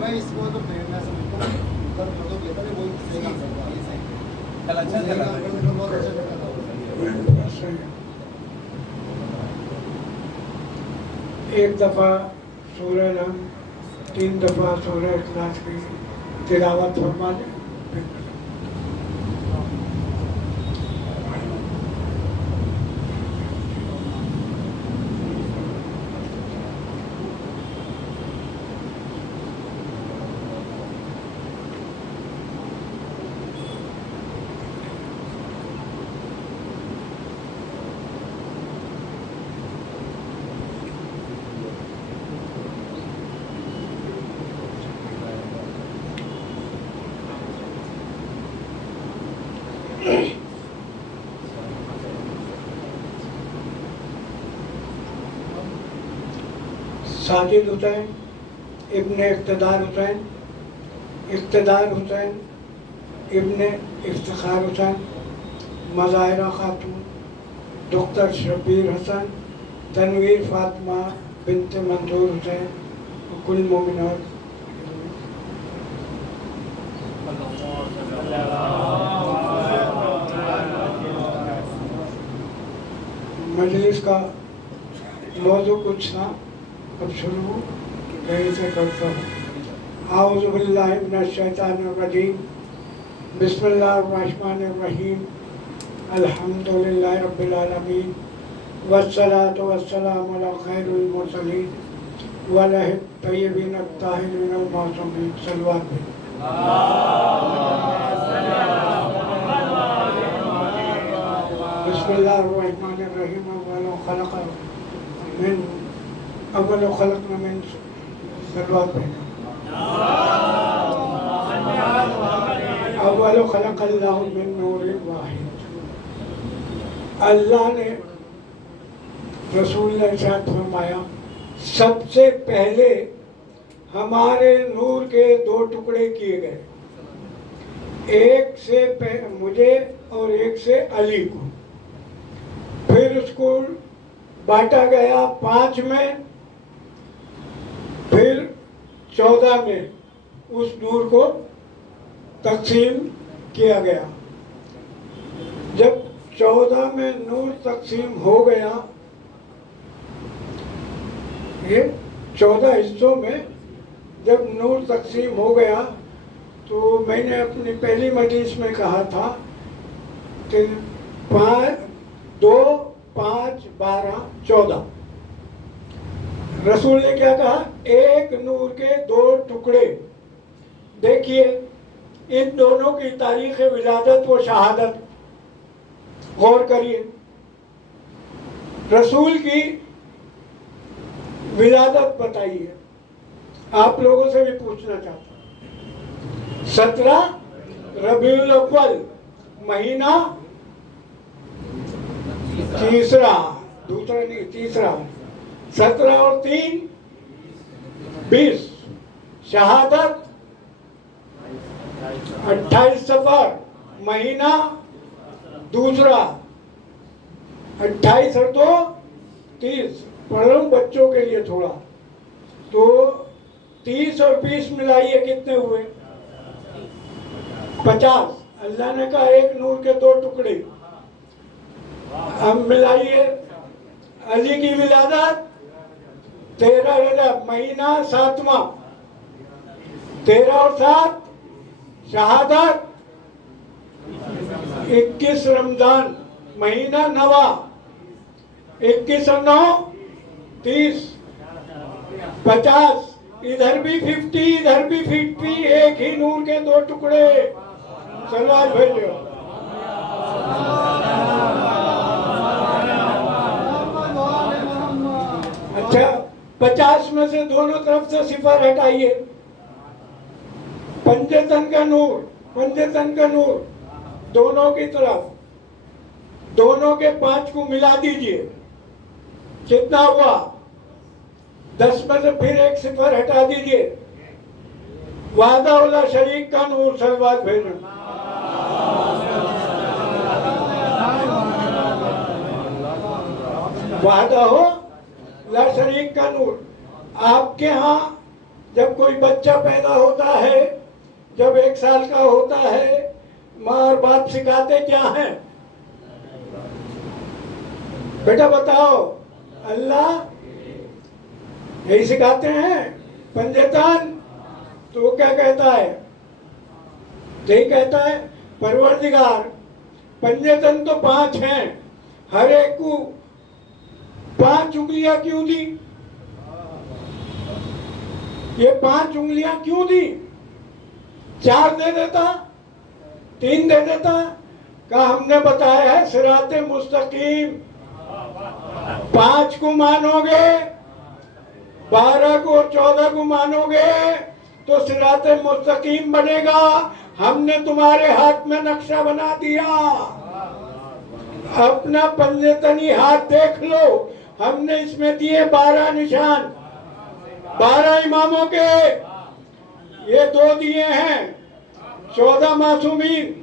भाई इसको तो प्रेरणा से बिल्कुल कर फोटो लेता है, वो सही काम करता है, ये सही चल अच्छा चला, बहुत अच्छा चला। एक दफ़ा सूरह नाम 3 दफ़ा सूरह इखलास की तिलावत फरमा लें। साजिद हुसैन इब्ने इक़्तिदार हुसैन, इक़्तिदार हुसैन इब्ने इफ्तिखार हुसैन, मज़ाहिरा खातून, डॉक्टर शब्बीर हसन, तनवीर फातिमा बिन्त मंसूर हुसैन, कुल मोमिनात। मजलिस का मौजू कुछ था, अब शुरू कहीं से करता हूँ। आऊज़ु बिल्लाहि मिनश शैतानिर रजीम, बिस्मिल्लाहिर्रहमानिर रहीम, अल्हम्दुलिल्लाहि रब्बिल आलमीन, वस्सलातु वस्सलामु अला खैरिल मुरसलीन व अलैहि तय्यबीन अत्ताहिरीन अल मासूमीन। सल्लल्लाहु अलैहि बिस्मिल्लाहिर्रहमानिर्रहीम। अव्वल खलक़ना मिन अव्वल खलक़ल्लाहु मिन नूरिन वाहिद। अल्लाह ने रसूल ने इरशाद फरमाया, सबसे पहले हमारे नूर के 2 टुकड़े किए गए, एक से मुझे और एक से अली को। फिर उसको बांटा गया 5 में, फिर 14 में उस नूर को तकसीम किया गया। जब 14 में नूर तकसीम हो गया, ये 14 हिस्सों में जब नूर तकसीम हो गया, तो मैंने अपनी पहली मजलिस में कहा था कि 2, 5, 12, 14। रसूल ने क्या कहा? एक नूर के 2 टुकड़े। देखिए इन दोनों की तारीख विलादत व शहादत गौर करिए। रसूल की विलादत बताइए, आप लोगों से भी पूछना चाहता हूँ। 17 रबीउल अव्वल, महीना तीसरा, दूसरा नहीं तीसरा। 17 और 3 20। शहादत 28 सफर, महीना दूसरा। 28 और 2 30। पढ़ रहा हूँ बच्चों के लिए थोड़ा, तो 30 और 20 मिलाइए, कितने हुए? 50। अल्लाह ने कहा एक नूर के 2 टुकड़े। अब मिलाइए, अली की विलादत 13 रजब, महीना 7वां। 13 और 7 शहादत 21 रमजान, महीना 9वां। 21 और 9 30। 50। इधर भी 50, इधर भी 50। एक ही नूर के 2 टुकड़े। सलाम भेजो। अच्छा, 50 में से दोनों तरफ से सिफर हटाइए। पंजतन का नूर, पंजतन का नूर दोनों की तरफ, दोनों के 5 को मिला दीजिए, कितना हुआ? 10 में से फिर एक सिफर हटा दीजिए। वादा वाला शरीक का नूर, सलवात भेजो। वादा हो ला शरीक का नूर। आपके यहाँ जब कोई बच्चा पैदा होता है, जब 1 साल का होता है, माँ और बाप सिखाते क्या है? बेटा बताओ, अल्लाह यही सिखाते हैं। पंजतन तो वो क्या कहता है? यही कहता है परवरदिगार। पंजतन तो 5 हैं, हर एक को 5 उंगलियां क्यों दी? ये 5 उंगलियां क्यों दी? 4 दे देता, 3 दे देता। का हमने बताया है सिराते मुस्तकीम। 5 को मानोगे, 12 को और 14 को मानोगे तो सिराते मुस्तकीम बनेगा। हमने तुम्हारे हाथ में नक्शा बना दिया। अपना पंजतनी हाथ देख लो, हमने इसमें दिए 12 निशान। 12 इमामों के ये 2 दिए हैं, 14 मासूमीन।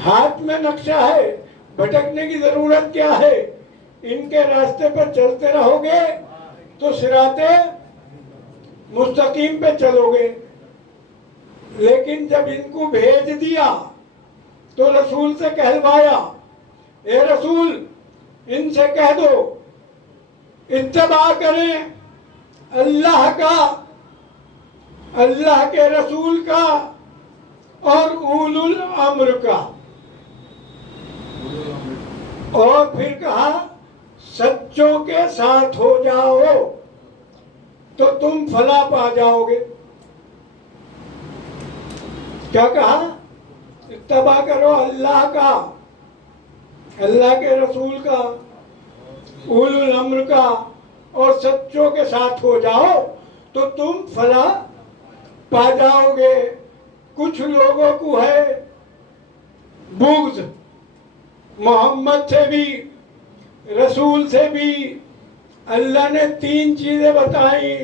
हाथ में नक्शा है, भटकने की जरूरत क्या है? इनके रास्ते पर चलते रहोगे तो सिराते मुस्तकीम पे चलोगे। लेकिन जब इनको भेज दिया तो रसूल से कहलवाया, ए रसूल इनसे कह दो इत्तबा करें अल्लाह का, अल्लाह के रसूल का और उलुल अम्र का। और फिर कहा सच्चों के साथ हो जाओ तो तुम फला पा जाओगे। क्या कहा? इत्तबा करो अल्लाह का, अल्लाह के रसूल का, उलुल अम्र का और सच्चों के साथ हो जाओ तो तुम फला पा जाओगे। कुछ लोगों को है बुग़्ज़ मोहम्मद से भी, रसूल से भी। अल्लाह ने 3 चीजें बताई।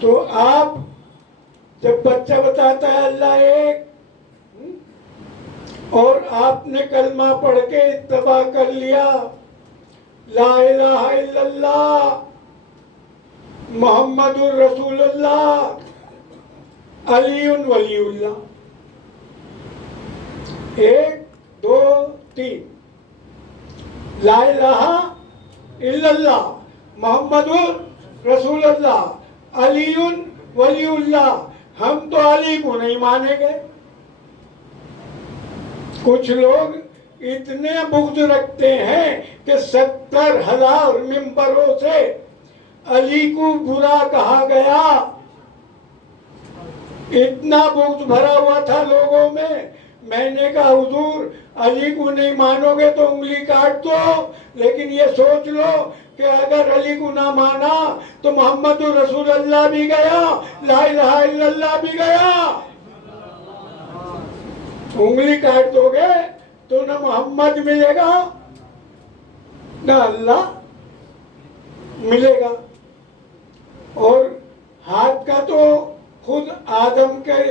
तो आप जब बच्चा बताता है अल्लाह एक, और आपने कलमा पढ़ के इत्तबा कर लिया, ला इलाहा इल्लल्लाह मोहम्मदुर रसूलुल्लाह अलीउन वलीउल्लाह, 1 2 3, ला इलाहा इल्लल्लाह मोहम्मदुर रसूलुल्लाह अलीउन वलीउल्लाह। हम तो अली को नहीं मानेंगे। कुछ लोग इतने बुग़्ज़ रखते हैं कि 70,000 मिंबरों से अली को बुरा कहा गया। इतना बुग़्ज़ भरा हुआ था लोगों में। मैंने कहा हुजूर अली को नहीं मानोगे तो उंगली काट दो, लेकिन ये सोच लो कि अगर अली को ना माना तो मोहम्मद रसूलुल्लाह भी गया, ला इलाहा इल्लल्लाह भी गया। उंगली काट दोगे तो ना मोहम्मद मिलेगा ना अल्लाह मिलेगा। और हाथ का तो खुद आदम के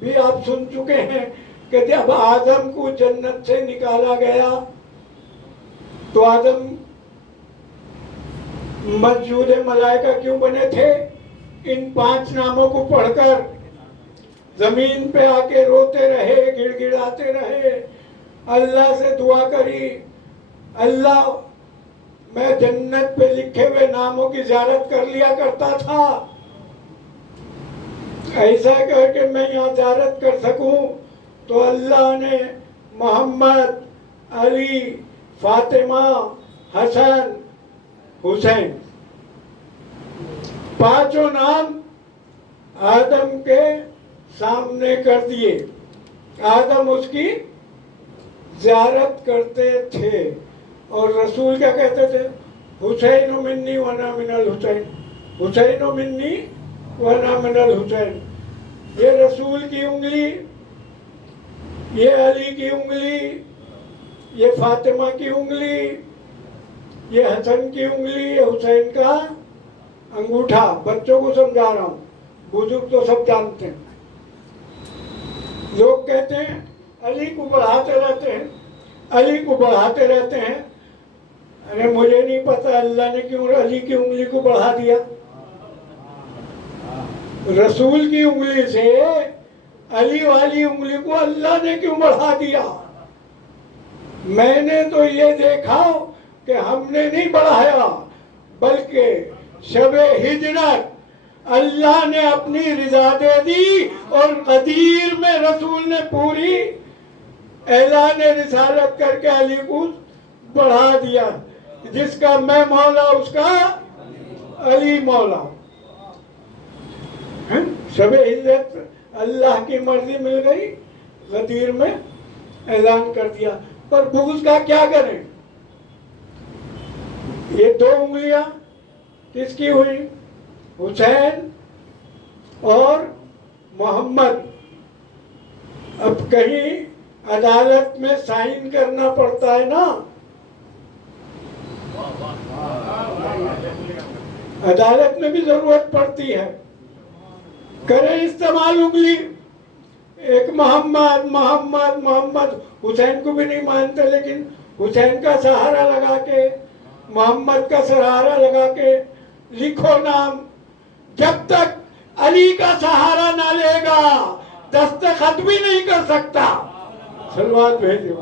भी आप सुन चुके हैं कि जब आदम को जन्नत से निकाला गया तो आदम मस्जूद मलाइका क्यों बने थे? इन 5 नामों को पढ़कर जमीन पे आके रोते रहे, गिड़गिड़ाते रहे, अल्लाह से दुआ करी, अल्लाह मैं जन्नत पे लिखे हुए नामों की ज़ियारत कर लिया करता था, ऐसा करके मैं यहाँ ज़ियारत कर सकूं। तो अल्लाह ने मोहम्मद, अली, फातिमा, हसन, हुसैन 5 नाम आदम के सामने कर दिए। आदम उसकी ज़ियारत करते थे और रसूल क्या कहते थे? हुसैन मिन्नी वना मिनल हुसैन, हुसैन मिन्नी वना मिनल हुसैन। ये रसूल की उंगली, ये अली की उंगली, ये फातिमा की उंगली, ये हसन की उंगली, ये हुसैन का अंगूठा। बच्चों को समझा रहा हूँ, बुजुर्ग तो सब जानते हैं। लोग कहते हैं अली को बढ़ाते रहते हैं, अली को बढ़ाते रहते हैं। अरे मुझे नहीं पता अल्लाह ने क्यों अली की उंगली को बढ़ा दिया। रसूल की उंगली से अली वाली उंगली को अल्लाह ने क्यों बढ़ा दिया? मैंने तो ये देखा कि हमने नहीं बढ़ाया, बल्कि शबे हिजरत अल्लाह ने अपनी रिजा दे दी और कदीर में रसूल ने पूरी ऐलान रिसालत करके अली को बढ़ा दिया। जिसका मैं मौला उसका अली मौला। शबे हिजरत अल्लाह की मर्जी मिल गई, गदीर में ऐलान कर दिया। पर बुग़्ज़ का क्या करें? ये दो उंगलियां किसकी हुई? हुसैन और मोहम्मद। अब कहीं अदालत में साइन करना पड़ता है ना, अदालत में भी जरूरत पड़ती है। करें इस्तेमाल उंगली, एक मोहम्मद मोहम्मद मोहम्मद। हुसैन को भी नहीं मानते, लेकिन हुसैन का सहारा लगा के, मोहम्मद का सहारा लगा के लिखो नाम। जब तक अली का सहारा ना लेगा दस्तखत भी नहीं कर सकता। सलवात भेजो।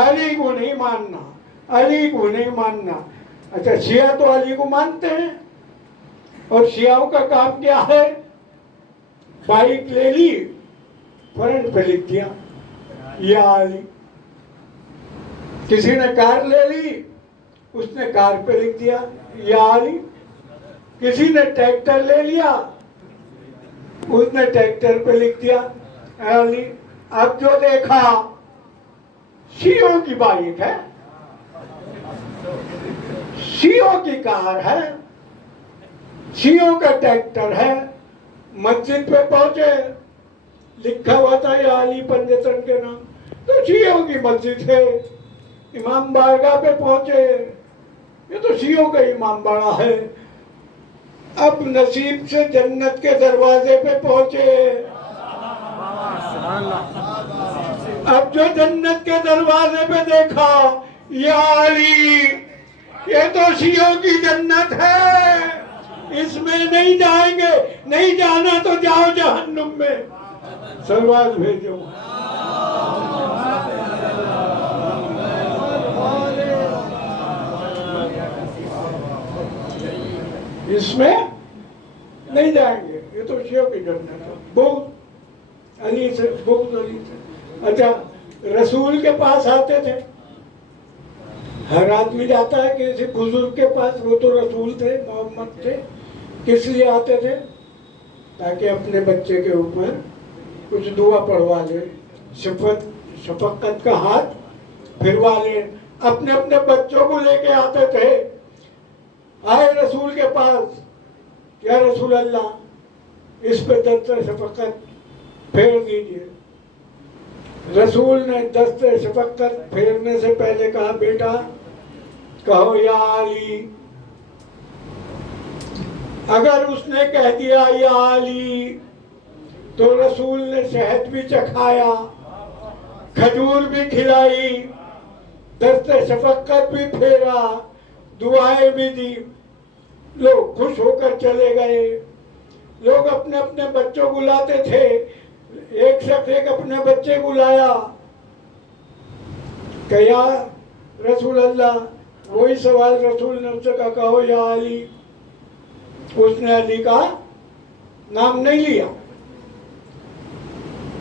अली को नहीं मानना, अली को नहीं मानना। अच्छा, शिया तो अली को मानते हैं, और शियाओं का काम क्या है? बाइक ले ली, फ्रंट पे लिख दिया या अली। किसी ने कार ले ली, उसने कार पे लिख दिया या अली। किसी ने ट्रैक्टर ले लिया, उसने ट्रैक्टर पे लिख दिया अली। अब जो देखा शियों की बाइक है, शियों की कार है, शियों का ट्रैक्टर है। मस्जिद पे पहुंचे, लिखा हुआ था या अली पंजतन के नाम, तो शियों की मस्जिद है। इमाम बारगाह पे पहुंचे, ये तो शियों का इमाम बाड़ा है। अब नसीब से जन्नत के दरवाजे पे पहुंचे। अब जो जन्नत के दरवाजे पे देखा या अली, ये तो शियों की जन्नत है, इसमें नहीं जाएंगे। नहीं जाना तो जाओ जहन्नुम में। सलवात भेजो। इसमें नहीं जाएंगे, ये तो शियों की जन्नत है। बुग़्ज़ अली से, बुग़्ज़ अली से। अच्छा, रसूल के पास आते थे, हर आदमी जाता है किसी बुजुर्ग के पास, वो तो रसूल थे, मोहम्मद थे। किस लिए आते थे? ताकि अपने बच्चे के ऊपर कुछ दुआ पढ़वा ले, शफकत का हाथ फिरवा ले। अपने अपने बच्चों को लेके आते थे। आए रसूल के पास, या रसूल अल्लाह, इस पे दस्ते शफकत फेर दीजिए। रसूल ने दस्ते शफकत फेरने से पहले कहा, बेटा कहो या अली। अगर उसने कह दिया या अली, तो रसूल ने शहद भी चखाया, खजूर भी खिलाई, दस्ते शफकत भी फेरा, दुआएं भी दी। लोग खुश होकर चले गए। लोग अपने अपने बच्चों को लाते थे। एक शख्स एक अपने बच्चे को लाया, कहा रसूल अल्लाह, वही सवाल रसूल ने उससे कहा, कहो या अली। उसने अली का नाम नहीं लिया।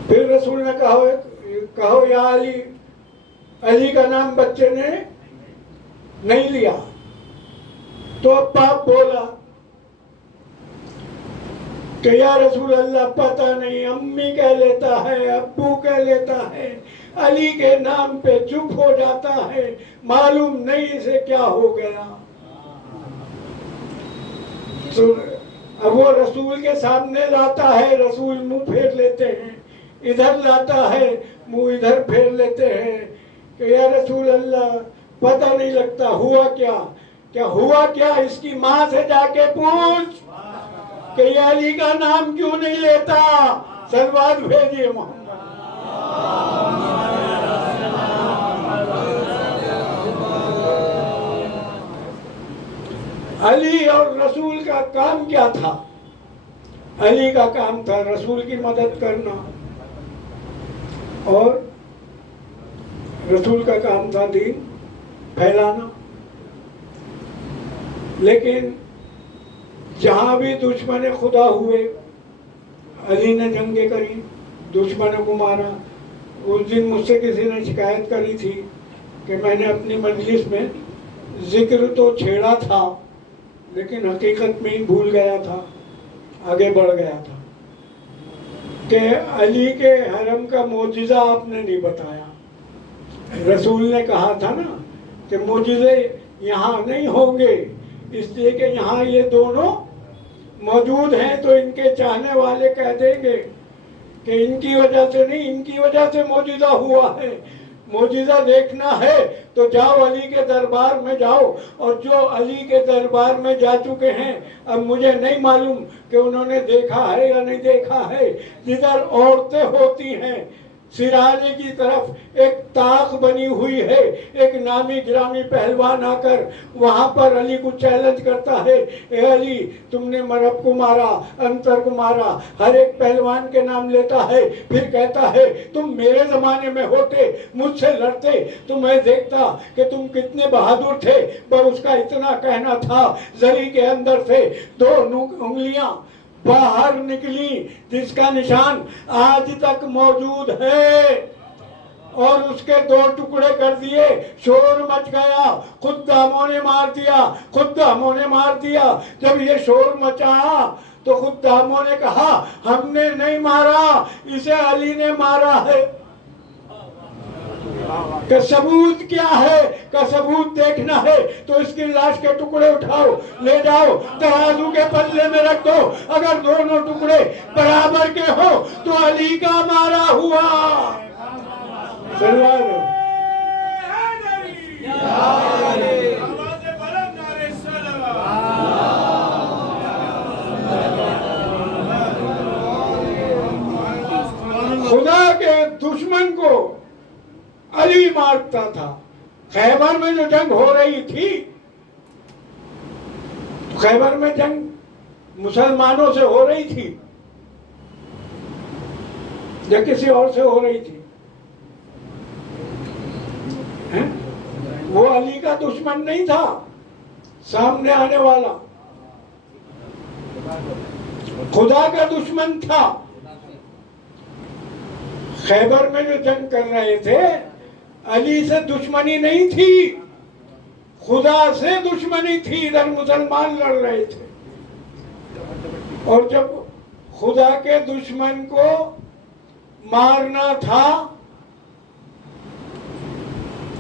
फिर रसूल ने कहो या अली। अली का नाम बच्चे ने नहीं लिया। तो अब बाप बोला कि या रसूल अल्लाह, पता नहीं, अम्मी कह लेता है, अब्बू कह लेता है, अली के नाम पे चुप हो जाता है, मालूम नहीं इसे क्या हो गया। तो अब वो रसूल के सामने लाता है, रसूल मुंह फेर लेते हैं। इधर लाता है, मुंह इधर फेर लेते हैं कि या रसूल अल्लाह, पता नहीं लगता हुआ क्या हुआ क्या। इसकी माँ से जाके पूछ कि ये अली का नाम क्यों नहीं लेता। सलवात भेजिए मोहम्मद। अली और रसूल का काम क्या था? अली का काम था रसूल की मदद करना और रसूल का काम था दीन फैलाना। लेकिन जहां भी दुश्मन खुदा हुए, अली ने जंगें करी, दुश्मनों को मारा। उस दिन मुझसे किसी ने शिकायत करी थी कि मैंने अपनी मजलिस में जिक्र तो छेड़ा था लेकिन हकीकत में ही भूल गया था, आगे बढ़ गया था कि अली के हरम का मोजिज़ा आपने नहीं बताया। रसूल ने कहा था ना कि मोजिज़े यहाँ नहीं होंगे, इसलिए कि यहाँ ये दोनों मौजूद हैं, तो इनके चाहने वाले कह देंगे कि इनकी वजह से नहीं, इनकी वजह से मोजिज़ा हुआ है। मोजिज़ा देखना है तो जाओ अली के दरबार में जाओ, और जो अली के दरबार में जा चुके हैं, अब मुझे नहीं मालूम कि उन्होंने देखा है या नहीं देखा है, जिधर औरतें होती हैं सिराने की तरफ एक ताक बनी हुई है, एक नामी गिरामी पहलवान आकर वहां पर अली को चैलेंज करता है, ए अली तुमने मरब को मारा, अंतर को मारा, हर एक पहलवान के नाम लेता है, फिर कहता है तुम मेरे जमाने में होते मुझसे लड़ते तो मैं देखता कि तुम कितने बहादुर थे। पर उसका इतना कहना था, जरी के अंदर से दो उंगलियां बाहर निकली जिसका निशान आज तक मौजूद है, और उसके दो टुकड़े कर दिए। शोर मच गया, खुद दामों ने मार दिया, खुद दामों ने मार दिया। जब ये शोर मचा तो खुद दामों ने कहा हमने नहीं मारा, इसे अली ने मारा है। का सबूत क्या है? का सबूत देखना है तो इसकी लाश के टुकड़े उठाओ, ले जाओ, तराजू के पल्ले में रख दो। अगर दोनों टुकड़े बराबर के हो तो अली का मारा हुआ। खुदा के दुश्मन को अली मारता था। खैबर में जो जंग हो रही थी, खैबर में जंग मुसलमानों से हो रही थी या किसी और से हो रही थी? हैं? वो अली का दुश्मन नहीं था, सामने आने वाला खुदा का दुश्मन था। खैबर में जो जंग कर रहे थे, अली से दुश्मनी नहीं थी, खुदा से दुश्मनी थी। इधर मुसलमान लड़ रहे थे, और जब खुदा के दुश्मन को मारना था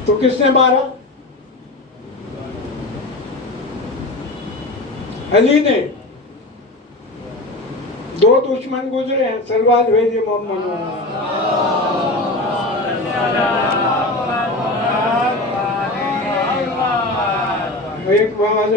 तो किसने मारा? अली ने। दो दुश्मन गुजरे हैं, सलवार भेजे मोहम्मद। एक बात